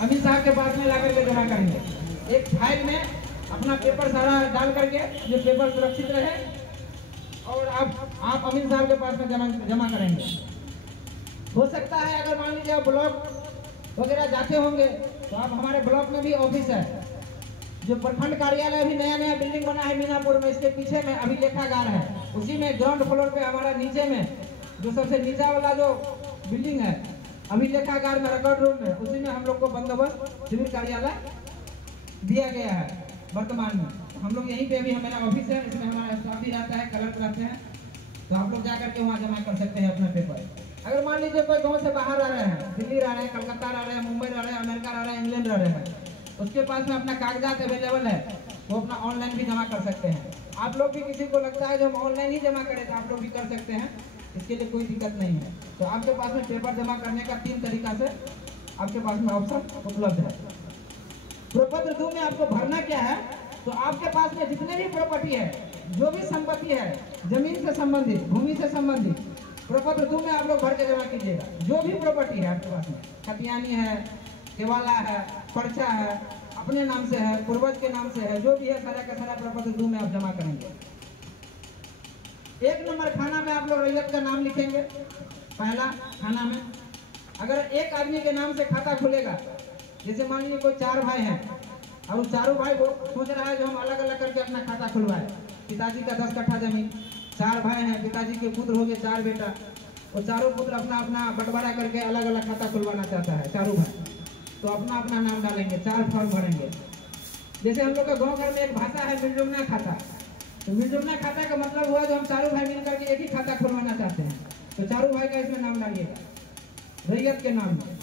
अमित साहब के पास में ला करके जमा करेंगे। एक फाइल में अपना पेपर सारा डाल करके जो पेपर सुरक्षित रहे और आप अमित साहब के पास में जमा करेंगे। हो सकता है अगर मान लीजिए आप ब्लॉक वगैरह जाते होंगे तो आप हमारे ब्लॉक में भी ऑफिस है, जो प्रखंड कार्यालय अभी नया नया बिल्डिंग बना है मीनापुर में, इसके पीछे में अभिलेखागार है, उसी में ग्राउंड फ्लोर पे हमारा नीचे में जो सबसे नीचा वाला जो बिल्डिंग है अभिलेखागार में रिकॉर्ड रूम में, उसी में हम लोग को बंदोबस्त सिविल कार्यालय दिया गया है वर्तमान में। हम लोग यहीं पे अभी हमारा ऑफिस है, इसमें हमारा स्टाफ भी रहता है, कलर्क रहते हैं, तो आप लोग जाकर के वहाँ जमा कर सकते हैं अपना पेपर। अगर मान लीजिए कोई गाँव से बाहर आ रहे हैं, दिल्ली रह रहे हैं, कलकत्ता रह रहे हैं, मुंबई रह रहे हैं, अमेरिका रह रहे हैं, इंग्लैंड रह रहे हैं, उसके पास में अपना कागजात अवेलेबल है, वो अपना ऑनलाइन भी जमा कर सकते हैं। आप लोग भी किसी को लगता है जो हम ऑनलाइन ही जमा करें तो आप लोग भी कर सकते हैं, इसके लिए कोई दिक्कत नहीं है। तो आपके पास में पेपर जमा करने का 3 तरीका से आपके पास में ऑप्शन उपलब्ध है। प्रपत्र 2 में आपको भरना क्या है, तो आपके पास में जितने भी प्रॉपर्टी है, जो भी संपत्ति है, जमीन से संबंधित, भूमि से संबंधित, प्रपत्र 2 में आप लोग भर के जमा कीजिएगा। जो भी प्रॉपर्टी है आपके पास में, खतियानी है, केवाला है, पर्चा है, अपने नाम से है, पूर्वज के नाम से है, जो भी है सारा का सारा प्रपत्र 2 में आप जमा करेंगे। 1 नंबर खाना में आप लोग रैयत का नाम लिखेंगे। पहला खाना में अगर एक आदमी के नाम से खाता खुलेगा, जैसे मान लीजिए कोई 4 भाई हैं और उस चारों भाई को सोच रहा है जो हम अलग अलग करके अपना खाता खुलवाए। पिताजी का 10 कट्ठा जमीन, 4 भाई हैं, पिताजी के पुत्र हो गए 4 बेटा, और चारों पुत्र अपना अपना बंटवारा करके अलग अलग खाता खुलवाना चाहता है चारों भाई, तो अपना अपना नाम डालेंगे, 4 फॉर्म भरेंगे। जैसे हम लोग का गाँव घर में एक भाषा है मिलजुलना खाता, तो मिलजुलना खाता का मतलब हुआ जो हम चारों भाई मिल करके एक ही खाता खुलवाना चाहते हैं, तो चारों भाई का इसमें नाम डालिएगा रैयत के नाम में।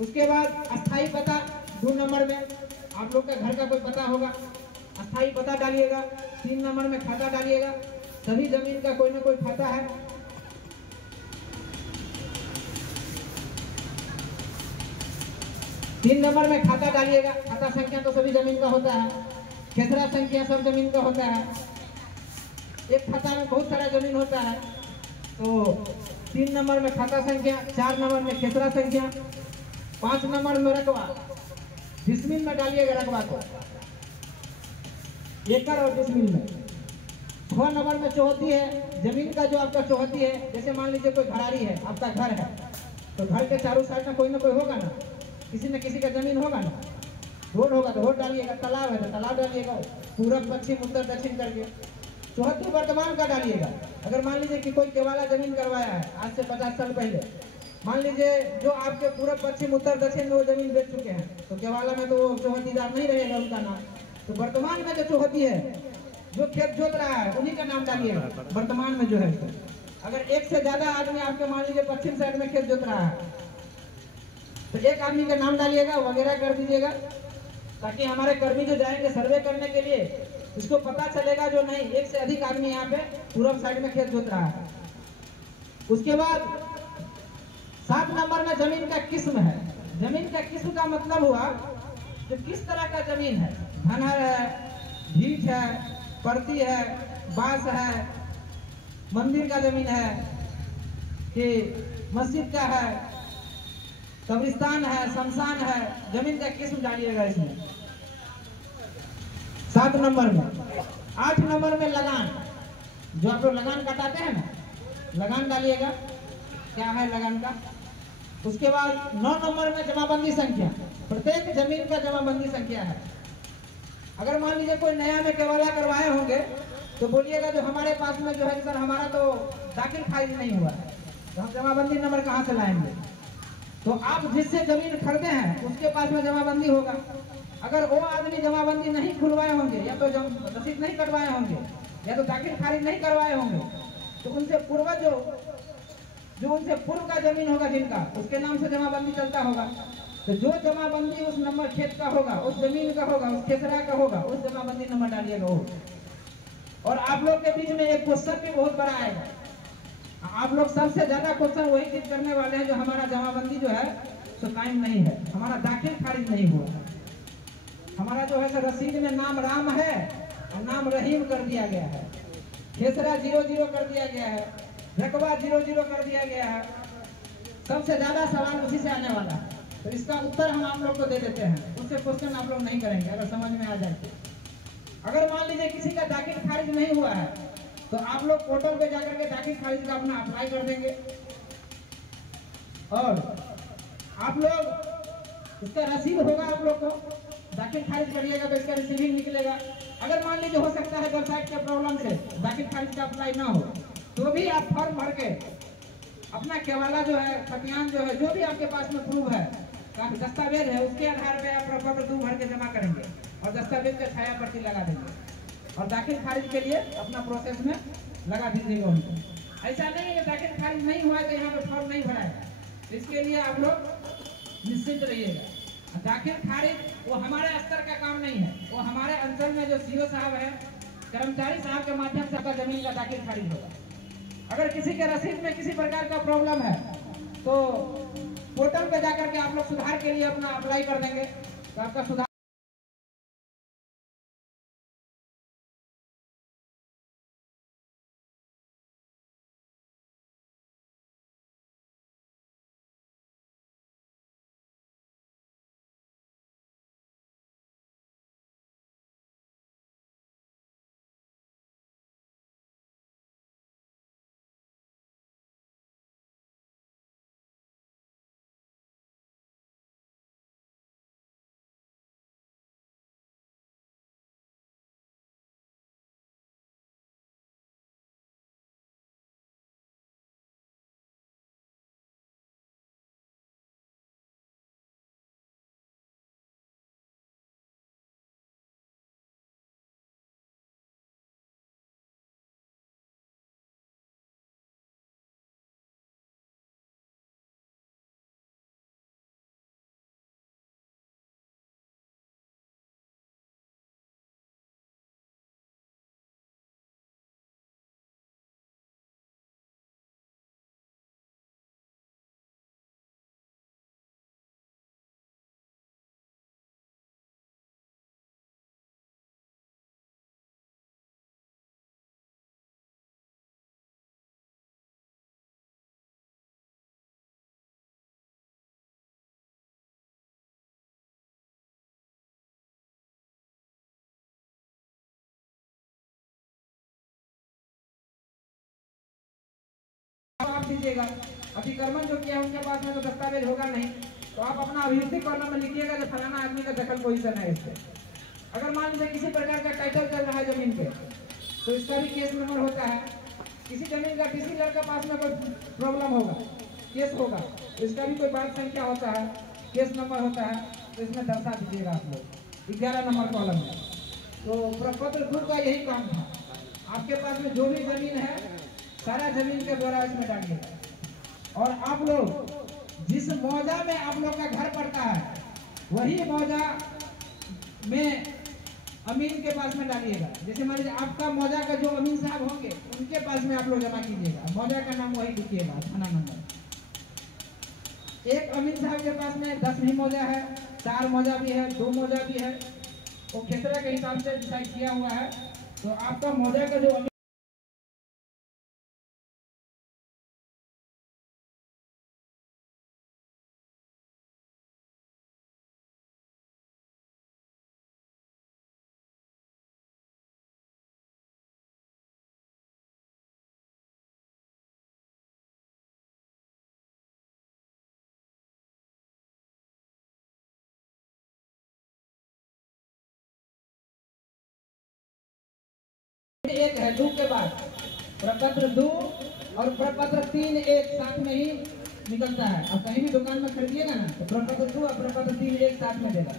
उसके बाद अस्थाई पता 2 नंबर में, आप लोग का घर का कोई पता होगा, अस्थाई पता डालिएगा। 3 नंबर में खाता डालिएगा, सभी जमीन का कोई ना कोई खाता है। तीन नंबर में खाता डालिएगा, खाता संख्या तो सभी जमीन का होता है, खेसरा संख्या सब जमीन का होता है, एक खाता में बहुत सारा जमीन होता है, तो 3 नंबर में खाता संख्या, 4 नंबर में खेसरा संख्या, 5 नंबर में रकबा, डिसमिल में डालिएगा रकबा को, एकड़ और डिसमिल में। 6 नंबर में चौहदी है, जमीन का जो आपका चौहदी है, जैसे मान लीजिए कोई घरारी है, आपका घर है, तो घर के चारों साइड में कोई ना कोई होगा ना, किसी न किसी का जमीन होगा ना, रोड होगा तो रोड डालिएगा, तालाब है तो तालाब डालिएगा, पूरब पश्चिम उत्तर दक्षिण करके। चौहदी वर्तमान का डालिएगा। अगर मान लीजिए कि कोई केवाला जमीन करवाया है आज से 50 साल पहले, मान लीजिए जो आपके पूरब पश्चिम उत्तर दक्षिण में वो जमीन बेच चुके हैं, तो केवाला में तो वो चौहदीदार नहीं रहेगा उनका नाम, तो वर्तमान में जो चौहदी है, जो खेत जोत रहा है, उन्हीं का नाम डालिएगा वर्तमान में जो है। अगर एक से ज्यादा आदमी आपके मान लीजिए पश्चिम साइड में खेत जोत रहा है, तो एक आदमी का नाम डालिएगा, वगैरह कर दीजिएगा, ताकि हमारे कर्मी जो जाएंगे सर्वे करने के लिए उसको पता चलेगा जो नहीं एक से अधिक आदमी यहाँ पे पूरब साइड में खेत जोत रहा है। उसके बाद 7 नंबर में जमीन का किस्म है। जमीन का किस्म का मतलब हुआ जो किस तरह का जमीन है, धनहर है, भीट है, परती है, बांस है, मंदिर का जमीन है कि मस्जिद का है, कब्रिस्तान है, शमशान है, जमीन का किस्म डालिएगा इसमें 7 नंबर में। 8 नंबर में लगान, जो आप लोग लगान कटाते हैं ना, लगान डालिएगा, क्या है लगान का। उसके बाद 9 नंबर में जमाबंदी संख्या, प्रत्येक जमीन का जमाबंदी संख्या है। अगर मान लीजिए कोई नया में केवाला करवाए होंगे तो बोलिएगा जो हमारे पास में जो है सर हमारा तो दाखिल फाइल नहीं हुआ है, तो हम जमाबंदी नंबर कहाँ से लाएंगे। तो आप जिससे जमीन खरीदे हैं उसके पास में जमाबंदी होगा। अगर वो आदमी जमाबंदी नहीं खुलवाए होंगे, या तो रसीद नहीं कटवाए होंगे, या तो दाखिल खारिज नहीं करवाए होंगे, तो उनसे पूर्वज जो उनसे पूर्व का जमीन होगा जिनका, उसके नाम से जमाबंदी चलता होगा। तो जो जमाबंदी उस नंबर खेत का होगा, उस जमीन का होगा, उस खेसरा का होगा, उस जमाबंदी नंबर डालिएगा वो। और आप लोग के बीच में एक क्वेश्चन भी बहुत बड़ा आएगा, आप लोग सबसे ज्यादा क्वेश्चन वही चीज करने वाले हैं जो हमारा जमाबंदी जो है सो कायम नहीं है, हमारा दाखिल खारिज नहीं हुआ है, हमारा जो है सर रसीद में नाम राम है और नाम रहीम कर दिया गया है, खेसरा 00 कर दिया गया है, रकबा 00 कर दिया गया है। सबसे ज्यादा सवाल उसी से आने वाला है। तो इसका उत्तर हम आप लोग को दे देते हैं, उससे क्वेश्चन आप लोग नहीं करेंगे अगर समझ में आ जाए तो। अगर मान लीजिए किसी का दाखिल खारिज नहीं हुआ है तो आप लोग पोर्टल पे जाकर के दाखिल खारिज का अपना अप्लाई कर देंगे और आप लोग इसका रसीद होगा, आप लोग को दाखिल खारिज करिएगा तो इसका रिसीविंग निकलेगा। अगर मान लीजिए हो सकता है वेबसाइट के प्रॉब्लम से दाखिल खारिज का अप्लाई ना हो तो भी आप फॉर्म भर के अपना केवाला जो है, खतियान जो है, जो भी आपके पास में प्रूफ है, काफी दस्तावेज है, उसके आधार पे आप प्रपत्र 2 भर के जमा करेंगे और दस्तावेज का छाया प्रति लगा देंगे और दाखिल खारिज के लिए अपना प्रोसेस में लगा दीजिएगा उनको। ऐसा नहीं है कि दाखिल खारिज नहीं हुआ तो यहाँ पे फॉर्म नहीं भराएगा, इसके लिए आप लोग निश्चिंत रहिएगा। दाखिल खारिज वो हमारे स्तर का काम नहीं है, वो हमारे अंचल में जो सीओ साहब है, कर्मचारी साहब के माध्यम से आपका जमीन का दाखिल खारिज होगा। अगर किसी के रसीद में किसी प्रकार का प्रॉब्लम है तो पोर्टल पे जाकर के आप लोग सुधार के लिए अपना अप्लाई कर देंगे तो आपका सुधार आप दीजिएगा। अतिक्रमण जो किया उनके पास में तो दस्तावेज होगा नहीं, तो आप अपना अभियुक्ति कॉलम में लिखिएगा कि फलाना आदमी का दखल पोजीशन है इस पे। अगर मान लीजिए किसी प्रकार का टाइटल चल रहा है जमीन पे तो इसका भी केस नंबर होता है। किसी जमीन का किसी लड़के के पास में कोई प्रॉब्लम होगा, केस होगा, तो इसका भी कोई बात संख्या होता है, केस नंबर होता है, तो इसमें दर्शा दीजिएगा आप लोग 11 नंबर कॉलम में। तो प्रपत्र 2 का यही काम था, आपके पास में जो भी जमीन है सारा जमीन के द्वारा इसमें डालिएगा और आप लोग जिस मौजा में आप लोग का घर पड़ता है वही मौजा में अमीन के पास में डालिएगा। जैसे मान लीजिए आपका मौजा का जो अमीन साहब होंगे उनके पास में आप लोग जमा कीजिएगा, मौजा का नाम वही लिखिएगा, थाना नंबर। एक अमीन साहब के पास में 10 भी मौजा है, 4 मौजा भी है, 2 मौजा भी है, वो खेतरा के हिसाब से डिसाइड किया हुआ है। तो आपका मौजा का जो एक है 2 के बाद प्रपत्र 2 और प्रपत्र 3 एक साथ में ही निकलता है। अब कहीं भी दुकान में खरीदिएगा ना तो प्रपत्र 2 और प्रपत्र 3 एक साथ में देगा।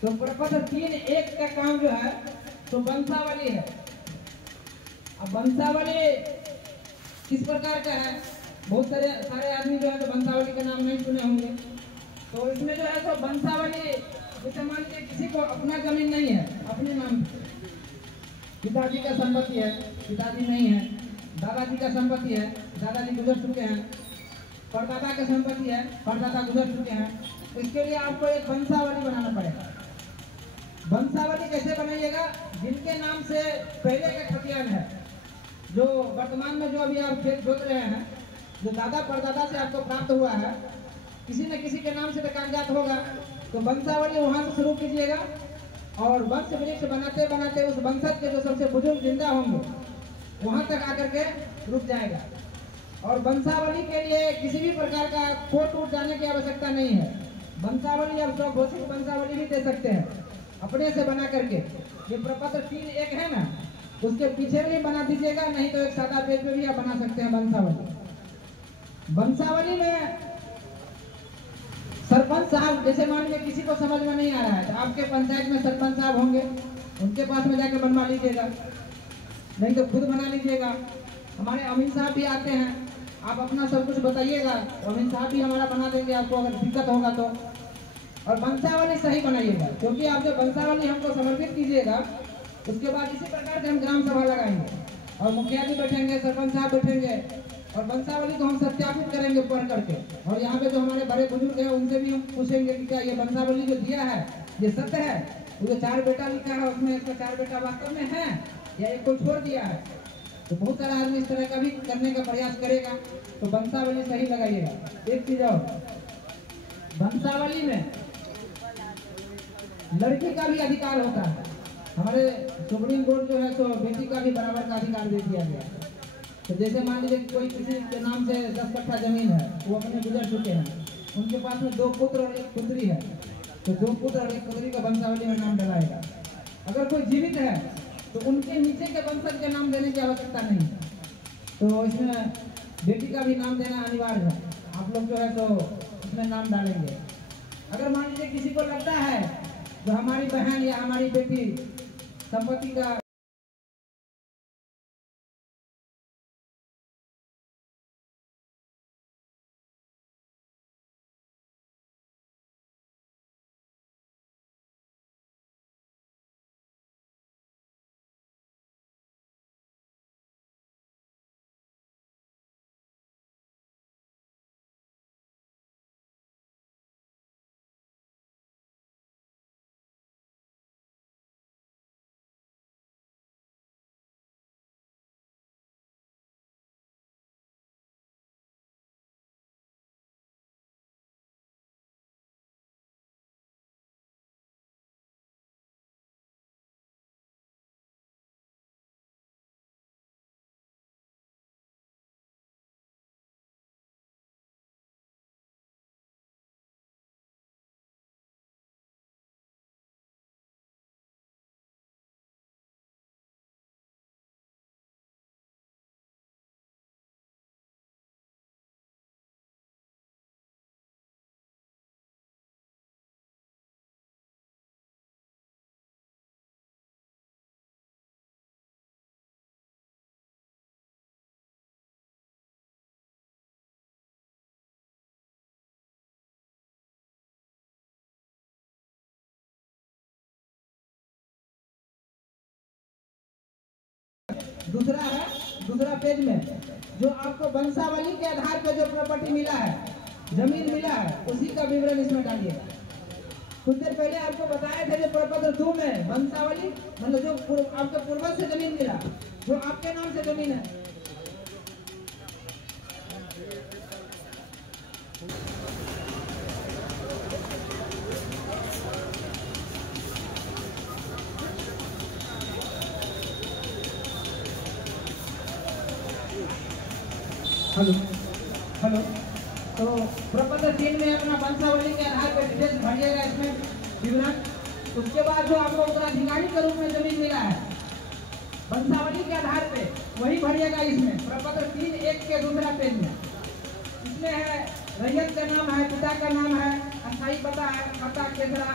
तो प्रपत्र 3 एक का काम जो है तो वंशावली है। अब वंशावली किस प्रकार का है, बहुत सारे आदमी जो है तो वंशावली का नाम नहीं सुने होंगे। तो इसमें जो है तो वंशावली, जैसे मान लीजिए किसी को अपना जमीन नहीं है, अपने नाम पिताजी का संपत्ति है, पिताजी नहीं है, दादाजी का संपत्ति है, दादाजी गुजर चुके हैं, परदादा का संपत्ति है, परदादा गुजर चुके हैं, तो इसके लिए आपको एक वंशावली बनाना पड़ेगा। वंशावली कैसे बनाइएगा, जिनके नाम से पहले का खतियान है, जो वर्तमान में जो अभी आप खेत जोत रहे हैं, जो दादा परदादा से आपको प्राप्त हुआ है, किसी न किसी के नाम से तो कागजात होगा, तो वंशावली वहां से शुरू कीजिएगा और वंश वृक्ष बनाते बनाते उस वंशज के जो सबसे बुजुर्ग जिंदा होंगे वहां तक आकर के रुक जाएगा। और वंशावली के लिए किसी भी प्रकार का कोट उठ जाने की आवश्यकता नहीं है। वंशावली आप स्वघोषित वंशावली भी दे सकते हैं अपने से बना करके। ये प्रपत्र 3.1 है ना, उसके पीछे भी बना दीजिएगा, नहीं तो एक सादा पेज पे भी आप बना सकते हैं वंशावली। वंशावली में सरपंच साहब, जैसे मान लीजिए किसी को समझ में नहीं आ रहा है तो आपके पंचायत में सरपंच साहब होंगे, उनके पास में जाके बनवा लीजिएगा, नहीं तो खुद बना लीजिएगा। हमारे अमीन साहब भी आते हैं, आप अपना सब कुछ बताइएगा, अमीन साहब भी हमारा बना देंगे आपको अगर दिक्कत होगा तो। और वंशावली सही बनाइएगा, क्योंकि आप जब वंशावली हमको समर्पित कीजिएगा उसके बाद इसी प्रकार से हम ग्राम सभा लगाएंगे और मुखिया जी बैठेंगे, सरपंच साहब बैठेंगे और वंशावली को हम सत्यापित करेंगे पढ़ करके। और यहाँ पे जो हमारे बड़े बुजुर्ग हैं उनसे भी हम पूछेंगे कि क्या ये वंशावली जो दिया है ये सत्य है, वो जो 4 बेटा लिखा है उसमें इसका 4 बेटा वास्तव में है या एक कोई छोड़ दिया है। तो बहुत सारा आदमी इस तरह का भी करने का प्रयास करेगा, तो वंशावली सही लगाइएगा। एक चीज और, वंशावली में लड़की का भी अधिकार होता है। हमारे सुप्रीम कोर्ट जो है तो बेटी का भी बराबर का अधिकार दे दिया गया। तो जैसे मान लीजिए कोई किसी के नाम से 10 कट्ठा जमीन है, वो अपने गुजर चुके हैं, उनके पास में 2 पुत्र और 1 पुत्री है, तो 2 पुत्र और 1 पुत्री का वंशावली में नाम डलाएगा। अगर कोई जीवित है तो उनके नीचे के वंशज के नाम देने की आवश्यकता नहीं है, तो इसमें बेटी का भी नाम देना अनिवार्य है। आप लोग जो है तो उसमें नाम डालेंगे। अगर मान लीजिए किसी को लगता है जो हमारी बहन या हमारी बेटी संपत्ति का दूसरा पेज में जो आपको वंशावली के आधार पर जो प्रॉपर्टी मिला है, जमीन मिला है, उसी का विवरण इसमें डालिए। कुछ देर पहले आपको बताया था जो प्रपत्र 2 में वंशावली मतलब जो आपके पूर्वज से जमीन मिला, जो आपके नाम से जमीन है। हेलो हेलो, तो प्रपत्र 3 में अपना वंशावली के आधार पर डिटेल्स भरिएगा इसमें विवरण। उसके बाद जो आपको उत्तराधिकारी के रूप में जमीन मिला है वंशावली के आधार पे, वही भरिएगा इसमें प्रपत्र 3.1 के दूसरा पेज में। इसमें है रैयत का नाम है, पिता का नाम है, अस्थायी पता है, खाता केसरा,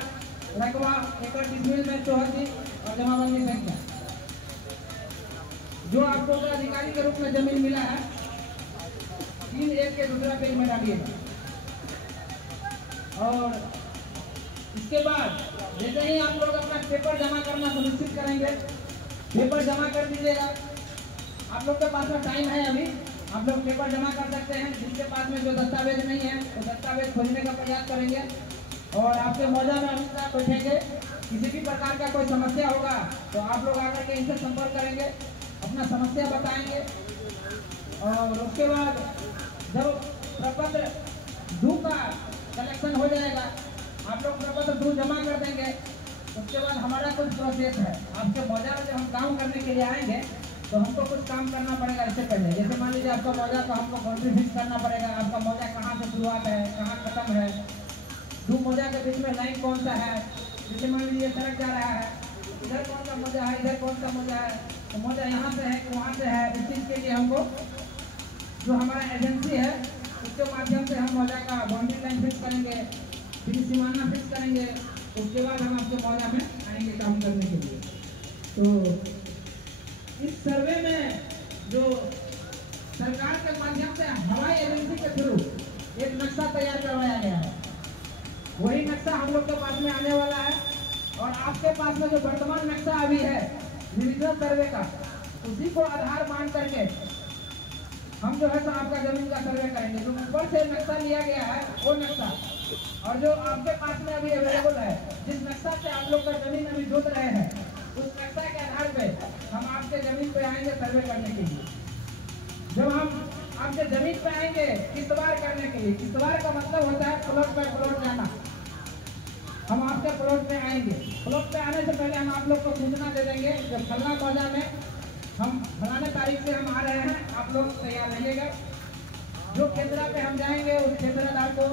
रकबा, एकड़ डिसमिल में 34 और जमाबंदी संख्या। जो आपको उत्तराधिकारी के रूप में जमीन मिला है 3.1 के दूसरा पेज में डालिएगा। और इसके बाद जैसे ही आप लोग अपना पेपर जमा करना सुनिश्चित करेंगे, पेपर जमा कर दीजिएगा। आप लोग के पास में टाइम है अभी, आप लोग पेपर जमा कर सकते हैं। जिसके पास में जो दस्तावेज नहीं है तो दस्तावेज खोजने का प्रयास करेंगे और आपके मौजा में अभी तक बैठेंगे। किसी भी प्रकार का कोई समस्या होगा तो आप लोग आकर के इनसे संपर्क करेंगे, अपना समस्या बताएंगे। और उसके बाद जब प्रपत्र 2 का कलेक्शन हो जाएगा, आप लोग प्रपत्र दूर जमा कर देंगे। उसके बाद हमारा कुछ प्रोसेस है, आपके मौजा में जब हम काम करने के लिए आएंगे तो हमको कुछ काम करना पड़ेगा। इससे पहले जैसे मान लीजिए आपका मौजा का हमको बाउंड्री फिक्स करना पड़ेगा, आपका मौजा कहाँ से शुरुआत है, कहाँ खत्म है, दो मौजा के बीच में लाइन कौन सा है। जैसे मान लीजिए सड़क जा रहा है, इधर कौन सा मौजा है, इधर कौन सा मौजा है, तो मौजा यहाँ से है कि वहाँ से है। इस चीज़ के लिए हमको जो हमारा एजेंसी है उसके माध्यम से हम मौजा का बाउंड्री लाइन फिक्स करेंगे, फिर सीमाना फिक्स करेंगे। उसके बाद हम आपके मौजा में आएंगे काम करने के लिए। तो इस सर्वे में जो सरकार के माध्यम से हवाई एजेंसी के थ्रू एक नक्शा तैयार करवाया गया है, वही नक्शा हम लोग के पास में आने वाला है। और आपके पास में जो वर्तमान नक्शा अभी है डिविजनल सर्वे का, उसी को आधार मान करके हम जो है तो आपका जमीन का सर्वे करेंगे। जो ऊपर से नक्शा लिया गया है वो नक्शा और जो आपके पास में अभी अवेलेबल है, जिस नक्शा से आप लोग का जमीन अभी जोत रहे हैं, उस नक्शा के आधार पे हम आपके जमीन पे आएंगे सर्वे करने के लिए। जब हम आपके जमीन पे आएंगे किस्तवार करने के लिए, किस्तवार का मतलब होता है प्लॉट पर प्लॉट जाना। हम आपके प्लॉट पे आएंगे, प्लॉट पे आने से पहले हम आप लोग को सूचना दे देंगे जब फलना मौजा में हम फलाने तारीख से हम आ रहे हैं, आप लोग तैयार रहिएगा। जो खेतरा पे हम जाएंगे उस खेतरादार को,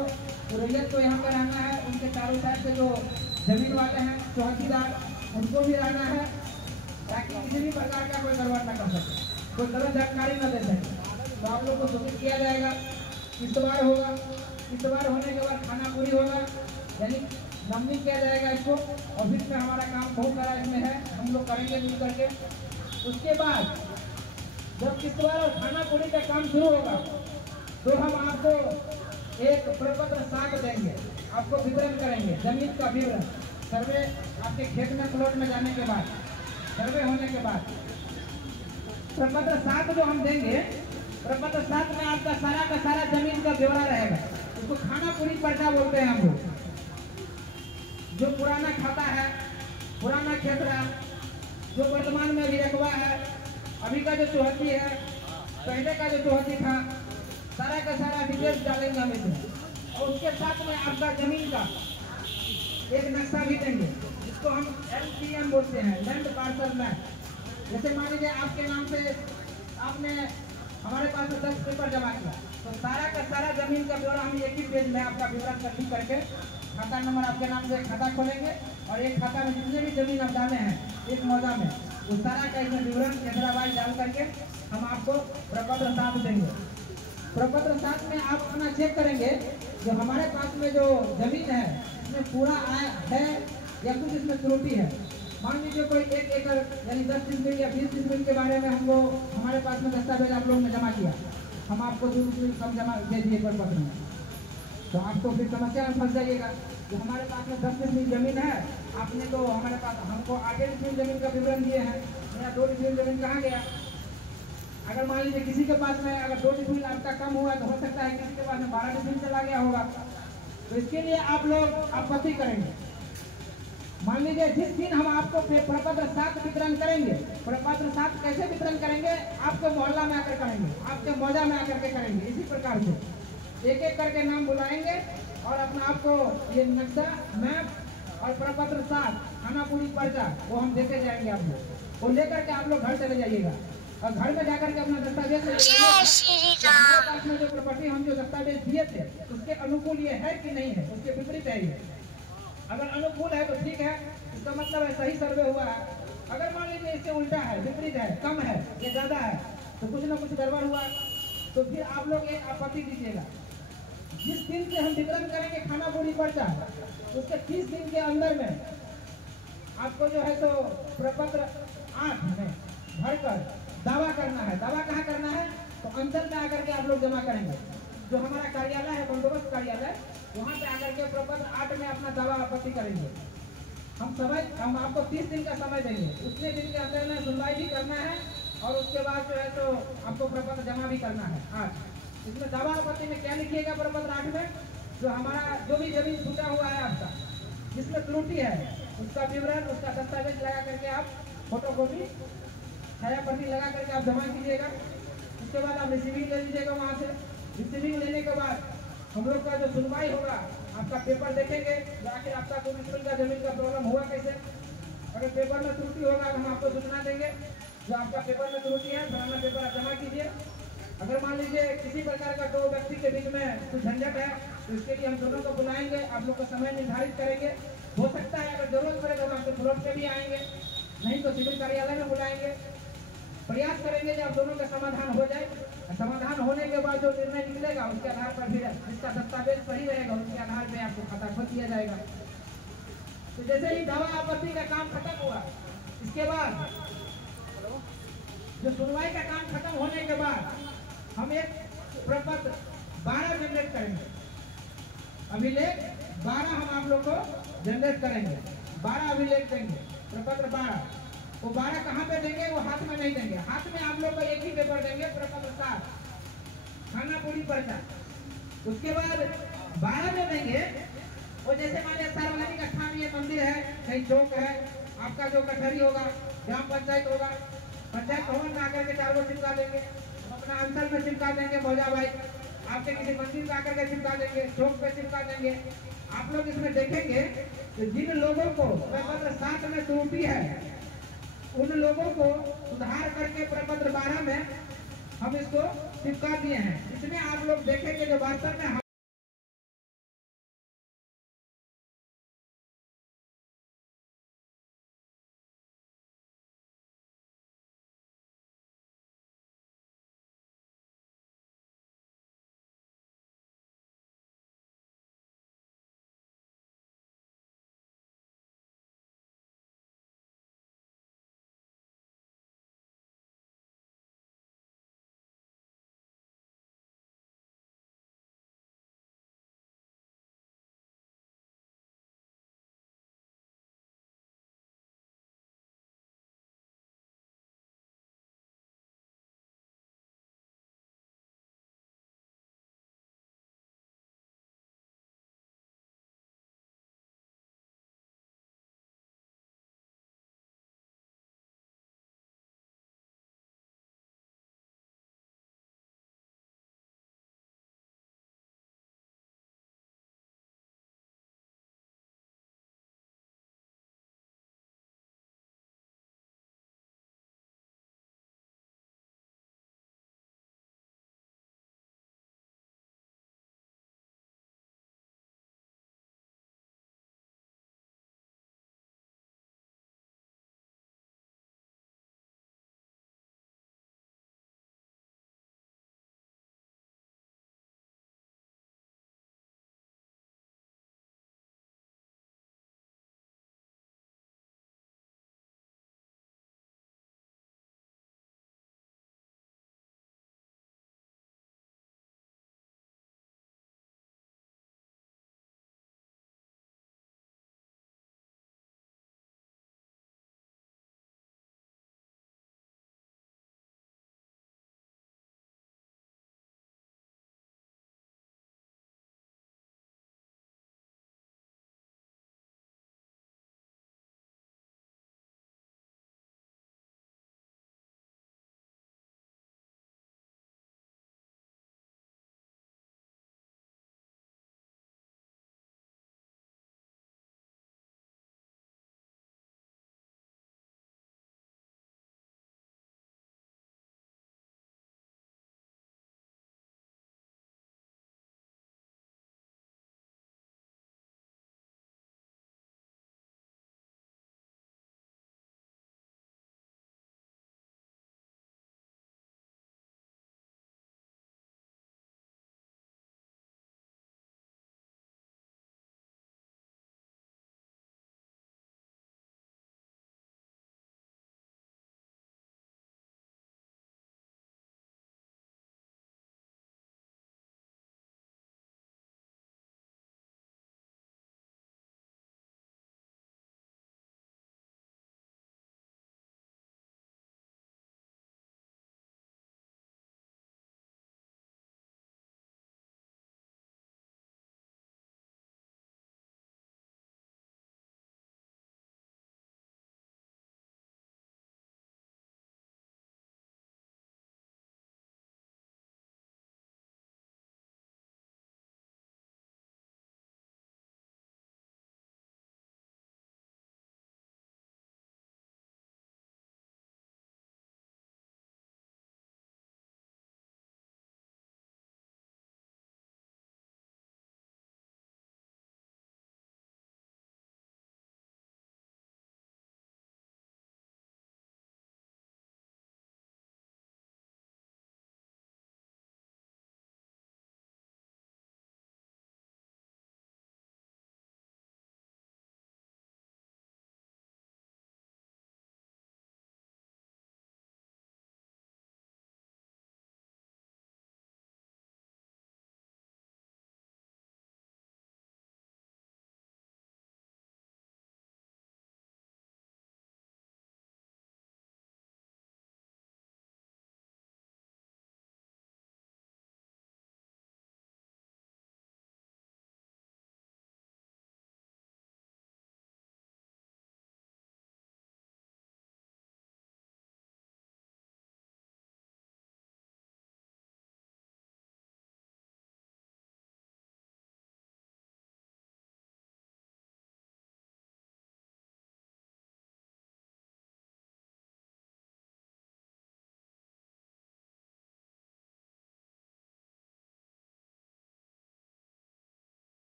रैयत को यहाँ पर रहना है, उनके चारों साइड से जो जमीन वाले हैं चौकीदार, उनको भी रहना है, ताकि किसी भी प्रकार का कोई गड़बड़ न कर सके, कोई गलत जानकारी न दे सके। तो आप लोग को सूचित किया जाएगा, किस्तवार होगा, किस्तवार होने के बाद खाना पूरी होगा, यानी नमनी किया जाएगा इसको। ऑफिस में हमारा काम बहुत सारा इसमें है, हम लोग करेंगे मिल करके। उसके बाद जब किस्तवार और खाना पूरी का काम शुरू होगा तो हम आपको एक प्रपत्र 7 देंगे, आपको वितरण करेंगे जमीन का विवरण। सर्वे आपके खेत में प्लॉट में जाने के बाद, सर्वे होने के बाद प्रपत्र 7 जो हम देंगे, प्रपत्र 7 में आपका सारा का सारा जमीन का ब्यौरा रहेगा। उसको खाना पूरी पर्चा बोलते हैं हम लोग। जो पुराना खाता है, पुराना खेतरा, जो वर्तमान में अभी रकबा है, अभी का जो चौहद्दी है, पहले का जो चौहद्दी था, सारा का सारा डिटेल्स डालेंगे हम इसमें। और उसके साथ में आपका जमीन का एक नक्शा भी देंगे, जिसको हम LPM बोलते हैं, लैंड पार्सल मैप। जैसे मान लीजिए आपके नाम से आपने हमारे पास में 10 पेपर जमा किया, तो सारा का सारा जमीन का ब्यौरा हम एक ही पेज में आपका विवरण कर करके खाता नंबर आपके नाम से खाता खोलेंगे और एक खाता में जितने भी जमीन आप डाले हैं एक मौजा में, वो सारा का इसमें विवरण खेतरा वाइज डाल करके हम आपको प्रपत्र 7 देंगे। प्रपत्र 7 में आप अपना चेक करेंगे, जो हमारे पास में जो जमीन है इसमें पूरा आय है या कुछ इसमें त्रुटि है। मान लीजिए कोई 1 एकड़ यानी 10 डिसमिल या 20 डिसमिल के बारे में हमको हमारे पास में दस्तावेज आप लोगों ने जमा किया, हम आपको 2 डिसमिल कम जमा दे दिए प्रपत्र में, तो आपको फिर समस्या में फंस जाइएगा। जो हमारे पास में 10 डिसमिल जमीन है, आपने तो हमारे पास हमको 8 डिसमिल जमीन का विवरण दिए हैं, मेरा 2 डिसमिल जमीन कहाँ गया। अगर मान लीजिए किसी के पास में अगर 2 डिसमिल आपका कम हुआ तो हो सकता है किसी के पास में 12 डिसमिल चला गया होगा। तो इसके लिए आप लोग आपत्ति करेंगे। मान लीजिए जिस दिन हम आपको प्रपत्र 7 वितरण करेंगे, प्रपत्र 7 कैसे वितरण करेंगे, आपके मोहल्ला में आकर करेंगे, आपके मौजा में आकर के करेंगे। इसी प्रकार से एक एक करके नाम बुलाएंगे और अपना आपको ये नक्शा मैप और प्रपत्र 7 खाना पूरी पर्चा वो हम देते जाएंगे। आप लोग वो लेकर के आप लोग घर चले जाइएगा और घर में जाकर के अपना दस्तावेज हमारे पास में जो प्रॉपर्टी हम जो दस्तावेज दिए थे उसके अनुकूल ये है कि नहीं है, उसके विपरीत है ये। अगर अनुकूल है तो ठीक है, इसका मतलब है सही सर्वे हुआ है। अगर मान लीजिए इससे उल्टा है, विपरीत है, कम है या ज्यादा है, तो कुछ ना कुछ गड़बड़ हुआ, तो फिर आप लोग एक आपत्ति दीजिएगा। जिस दिन से हम वितरण करेंगे खाना पूरी पर्चा, उसके 30 दिन के अंदर में आपको जो है तो प्रपत्र 8 में भरकर दावा करना है। दावा कहाँ करना है, तो अंचल में आकर के आप लोग जमा करेंगे। जो हमारा कार्यालय है बंदोबस्त कार्यालय, वहाँ पे आकर के प्रपत्र 8 में अपना दावा आपत्ति करेंगे। हम आपको 30 दिन का समय देंगे, उतने दिन के अंदर में सुनवाई भी करना है और उसके बाद जो है तो आपको प्रपत्र जमा भी करना है। 8 इसमें दावा आपत्ति में क्या लिखिएगा प्रपत्र 8 में, जो हमारा जो भी जमीन छूटा हुआ है आपका, जिसमें त्रुटि है उसका विवरण, उसका दस्तावेज लगा करके आप फोटोकॉपी छाया प्रति लगा करके आप जमा कीजिएगा। उसके बाद आप रिसीविंग ले लीजिएगा। वहाँ से रिसीविंग लेने के बाद हम लोग का जो सुनवाई होगा आपका पेपर देखेंगे तो आखिर आपका कोई स्कूल का जमीन का प्रॉब्लम हुआ कैसे। अगर पेपर में त्रुटि होगा तो हम आपको सूचना देंगे, जो आपका पेपर में त्रुटि है फलाना पेपर आप जमा कीजिए। अगर मान लीजिए किसी प्रकार का दो व्यक्ति के बीच में कुछ झंझट है तो इसके लिए हम दोनों को बुलाएंगे, आप लोग का समय निर्धारित करेंगे। हो सकता है अगर जरूरत पड़े तो हम आपके फ्लोट पे भी आएंगे, नहीं तो सिविल कार्यालय में बुलाएंगे। प्रयास करेंगे कि आप दोनों का समाधान हो जाए। समाधान होने के बाद जो निर्णय निकलेगा उसके आधार पर फिर जिसका दस्तावेज सही रहेगा उसके आधार पर आपको खाता खोल दिया जाएगा। तो जैसे ही दावा आपत्ति का काम खत्म हुआ, इसके बाद जो सुनवाई का काम खत्म होने के बाद हम एक प्रपत्र 12 जनरेट करेंगे। अभिलेख 12 हम आप लोग को जनरेट करेंगे, 12 अभिलेख देंगे, प्रपत्र 12। वो 12 कहाँ पे देंगे, वो हाथ में नहीं देंगे, हाथ में आप लोग को एक ही पेपर देंगे, प्रपत्र 7 खाना पूरी पर्चा। उसके बाद 12 जो देंगे वो जैसे मान लिया सार्वजनिक स्थान ये मंदिर है, कहीं चौक है, आपका जो कचहरी होगा, ग्राम पंचायत होगा, पंचायत भवन में आकर के 4 गो चिपका देंगे, अपना अंचल में चिपका देंगे, मौजा भाई आपके किसी मंदिर में आकर के चिपका देंगे, चौक पे चिपका देंगे। आप लोग इसमें देखेंगे कि जिन लोगों को प्रपत्र 7 में त्रुटि है उन लोगों को सुधार करके प्रपत्र 12 में हम इसको चिपका दिए हैं। इसमें आप लोग देखेंगे जो वास्तव में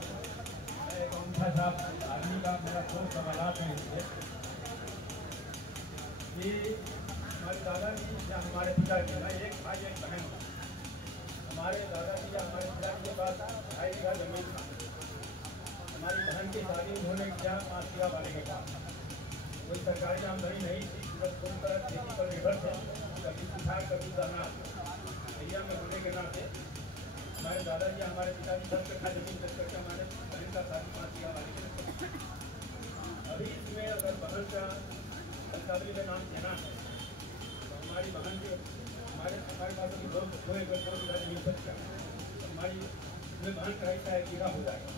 मैं अंगूठा साहब आदमी का मेरा 2 सवाल हैं इससे कि हमारे दादाजी या हमारे पिताजी ना एक भाई एक बहन था। हमारे दादाजी या हमारे पिताजी के पास 2.5 बीघा जमीन था। हमारी बहन की शादी उन्होंने किया 5 बीघा वाले के पास। कोई सरकारी आमदनी नहीं थी, सिर्फ पूरी तरह खेती पर निर्भर थे। कभी सुधार कभी दाना एरिया में होने के नाते हमारे दादाजी हमारे पिताजी 10 कट्ठा जमीन बेच करके हमारे बहन का शादी 5 बीघा वाले के। अभी इसमें अगर बहन का दस्तावेज में नाम देना है तो हमारी बहन के हमारे पास अभी 2 बीघा जमीन बच गया। हमारी उसमें बहन का हिस्सा 1 बीघा हो जाएगा।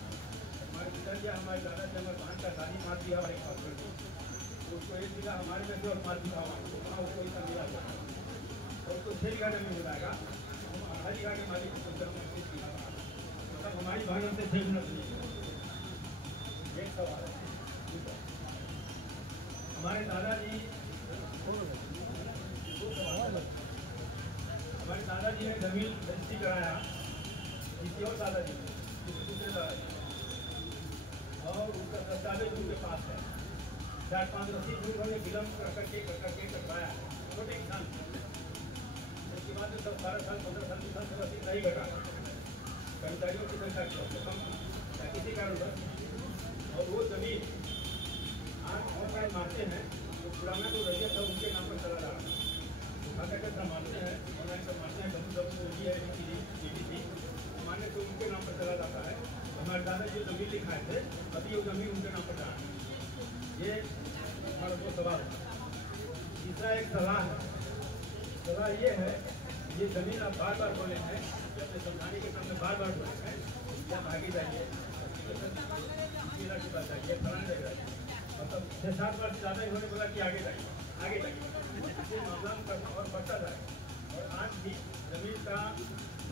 हमारे पिताजी हमारे दादाजी हमारे बहन का शादी 5 बीघा वाले के पास कर दी, उसको 1 बीघा हमारे में से और 5 बीघा वहाँ उसको इतना मिला जाएगा और उसको 6 बीघा जमीन हो जाएगा। हम 2.5 बीघा के मालिक को मतलब हमारी बहन हमसे 6 गुना एक सवाल है। हमारे दादाजी ने जमीन रजिस्ट्री कराया किसी और दादाजी ने, किसी दूसरे दादाजी और उसका दस्तावेज उनके पास है। 4-5 रसीद उन्होंने विलम्ब करके कटवाया है छोटे किसान। उसके बाद 10-12 साल 15 साल किसान से रसीद नहीं घटा, कर्मचारियों की संख्या कम या किसी कारणवश। और वो जमीन आज ऑनलाइन मारते हैं तो पुराना जो रजिया था उनके नाम पर चला जा रहा है। खाता कैसा मारते हैं ऑनलाइन पर मारते हैं WWOG है DDP मारने तो उनके नाम पर चला जाता है। हमारे दादा जो जमीन लिखाए थे अभी वो जमीन उनके नाम पर जा रहा है। ये हमारा 2 सवाल है। तीसरा एक सलाह है। सलाह ये है ये जमीन आप बार बार बोले हैं अपने समझाने के क्रम में बार बार बोले हैं या भागी जाइए के पास जाइए फलाने जगह जाइए। मतलब 6-7 वर्ष ज़्यादा इन्होंने बोला कि आगे जाइए इससे मामला और बढ़ता जाए। और आज भी जमीन का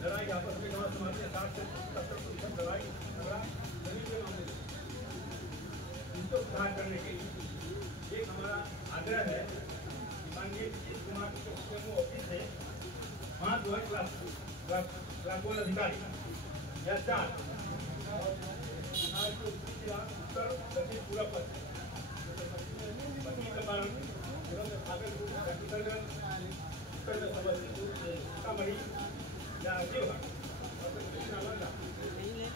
लड़ाई आपस में गाँव समाज के 60 से 70% लड़ाई झगड़ा जमीन के मामले में। इसको सुधार करने के लिए एक हमारा आग्रह है माननीय नीतीश कुमार के ऑफिस से 5 क्लास 1 अधिकारी या 4 उत्तर दक्षिण पूरा पद सीतामढ़ी या देवघर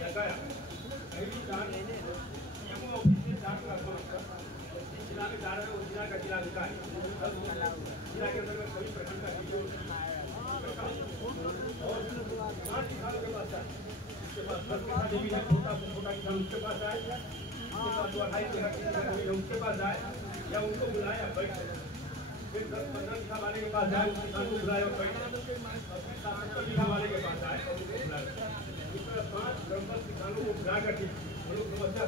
या गया कहीं भी CMO ऑफिस में 4 जिस जिला में जा रहे हैं उस जिला का जिलाधिकारी जिला के अंदर में सभी प्रखंड का वीडियो और 5 किसानों के पास जाए उसके पास 10 कट्ठा जमीन है छोटा किसान उसके पास जाए उसके पास 2-2.5 बीघा जमीन है उसके पास जाए या उनको बुलाया बैठ फिर 10-15 बीघा वाले के पास जाए उस किसान को बुलाया और बैठ 70 बीघा वाले के पास जाए और उनको बुलाया। इस तरह 5 ग्रामपंचायत किसानों को बुला करके हम लोग समस्या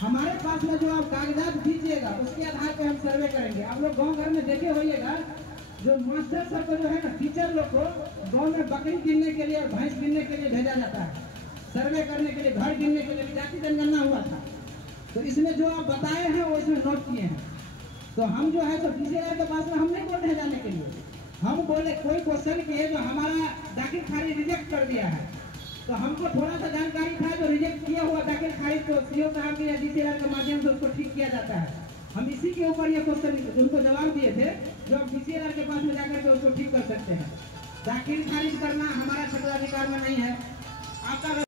हमारे पास में जो आप कागजात दीजिएगा उसके आधार पे हम सर्वे करेंगे। आप लोग गांव घर में देखे होइएगा, जो मास्टर सब को जो है ना, टीचर लोग को गांव में बकरी गिनने के लिए और भैंस गिनने के लिए भेजा जाता है, सर्वे करने के लिए, घर गिनने के लिए। जाति जनगणना हुआ था, तो इसमें जो आप बताए हैं वो इसमें नोट किए हैं। तो हम जो है तो डीसीआर के पास में हम नहीं बोल रहे जाने के लिए, हम बोले कोई क्वेश्चन किए जो हमारा दाखिल खारिज रिजेक्ट कर दिया है, तो हमको थोड़ा सा जानकारी था जो रिजेक्ट किया हुआ दाखिल खारिज को सीओ साहब के या डीसीआर के माध्यम से उसको ठीक किया जाता है। हम इसी के ऊपर ये क्वेश्चन उनको जवाब दिए थे, जो आप डीसीआर के पास में जाकर के उसको ठीक कर सकते हैं। दाखिल खारिज करना हमारा क्षेत्राधिकार में नहीं है। आपका